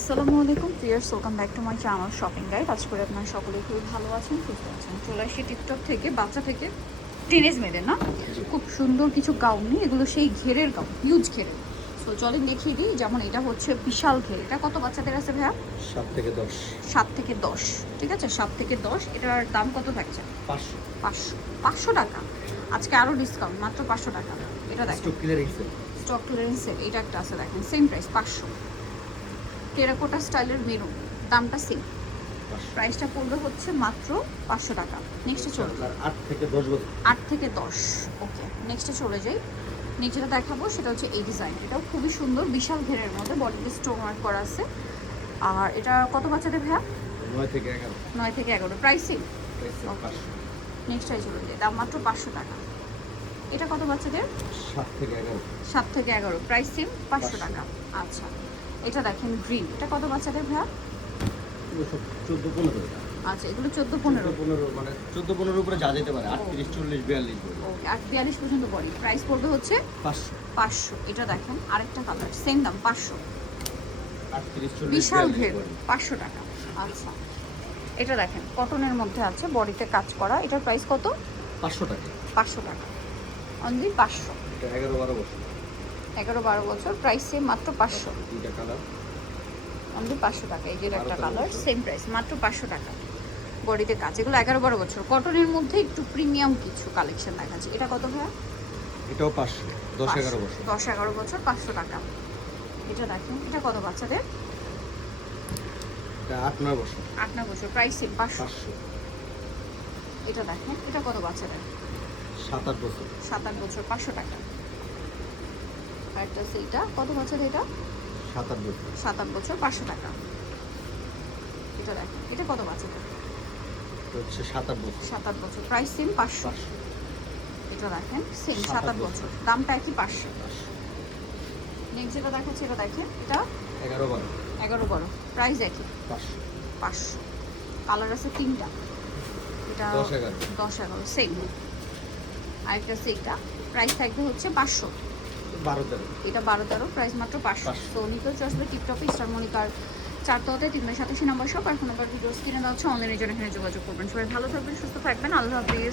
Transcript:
আসসালামু আলাইকুম viewers, welcome back to my channel shopping guide. আজ করে আপনারা সকলে খুবই ভালো আছেন, সুস্থ আছেন। চলে আসি টিকটক থেকে বাচ্চা থেকে টিনেজ মেয়েদের না খুব সুন্দর কিছু গাউন নিয়ে, এগুলো সেই ঘেরের গাউন, হিউজ ঘেরের। সো চলেন দেখিয়ে দিই। যেমন এটা হচ্ছে বিশাল ঘের। এটা কত বাচ্চাদের আছে ভাইয়া? 7 থেকে 10। 7 থেকে 10, ঠিক আছে, 7 থেকে 10। এটার দাম কত থাকছে? 500। 500 টাকা। আজকে আরও ডিসকাউন্ট, মাত্র 500 টাকা। এটা দেখেন stock clearing sell. Stock clearance sale. এটা একটা আছে দেখেন, সেম প্রাইস 500। টেরাকোটা স্টাইলের মেরুন, দামটা সেম, প্রাইসটা পড়বে হচ্ছে মাত্র 500 টাকা। নেক্সটে চলে যাই। 8 থেকে 10 বছর। 8 থেকে 10, ওকে। নেক্সটে চলে যাই। নেক্সট যেটা দেখাবো সেটা হচ্ছে এই ডিজাইন। এটাও খুবই সুন্দর, বিশাল ঘেরের মধ্যে বডিতে স্টোন ওয়ার্ক করা আছে। আর এটা কত বাচ্চাদের ভাইয়া? 9 থেকে 11। 9 থেকে 11, প্রাইসিং। প্রাইস 500। নেক্সটটাই চলে যাই, দাম মাত্র 500 টাকা। এটা কত বাচ্চাদের? 7 থেকে 11। 7 থেকে 11, প্রাইস সেম 500 টাকা। আচ্ছা, এটা দেখেন গ্রিন। এটা কত বাচ্চাদের ভাইয়া? এগুলো সব 14-15। আচ্ছা, এগুলো 14-15। 15 মানে 14-15 উপরে যা যেতে পারে। 38, 40, 42 বলে। ওকে, 42 পর্যন্ত বডি। প্রাইস পড়বে হচ্ছে 500। 500। এটা দেখেন আরেকটা কালার, সেম দাম 500। 38, 40, বিশাল 42 ঘের, বলে। 500 টাকা। আচ্ছা, এটা দেখেন কটনের মধ্যে আছে, বডিতে কাজ করা। এটার প্রাইস কত? 500 টাকা। 500 টাকা, অনলি 500। এটা 11-12 বছর। 11-12 বছর, প্রাইস সেম মাত্র 500। দুইটা কালার। অনলি 500 টাকা। এই যে একটা 12-13 কালার, বছর। সেম প্রাইস মাত্র 500 টাকা। বডিতে কাজ, এগুলো 11-12 বছর। কটনের মধ্যে একটু প্রিমিয়াম কিছু কালেকশন দেখাচ্ছি। এটা কত ভাইয়া? এটাও 500। 10-11 বছর। 10-11 বছর, 500 টাকা। এটা দেখেন, এটা কত বাচ্চাদের? এটা 8-9 বছর। 8-9 বছর, প্রাইস সেম 500। 500। এটা দেখেন, এটা কত বাচ্চাদের? 7-8 বছর। 7-8 বছর, 500 টাকা। আর একটা সেইটা কত বছর? এটা 7-8 বছর। 7-8 বছর, 500 টাকা। এটা দেখেন, এটা কত বাচ্চাদের? এটা হচ্ছে 7-8 বছর। 7-8 বছর, প্রাইস সেম 500। 500। এটা দেখেন সেম 7-8 7-8 বছর, দামটা একই 500। 500। নেক্সট যেটা দেখাচ্ছি, এটা দেখেন, এটা 11-12। 11-12, প্রাইস একই 500। 500। কালার আছে 3টা। এটা 10-11। 10-11 সেম। আরেকটা সেইটা, প্রাইস থাকবে হচ্ছে 500। 12-13। এটা 12-13, প্রাইস মাত্র 500। তো নিকল চসবে টিকটপে স্টার মনিকার 4তলাতে 387 নম্বর শপ। আর ফোন নাম্বার ভিডিও স্ক্রিনে দেওয়া হচ্ছে, অনলাইনের জন্য এখানে যোগাযোগ করবেন। সবাই ভালো থাকবেন, সুস্থ থাকবেন, আল্লাহ হাফিজ।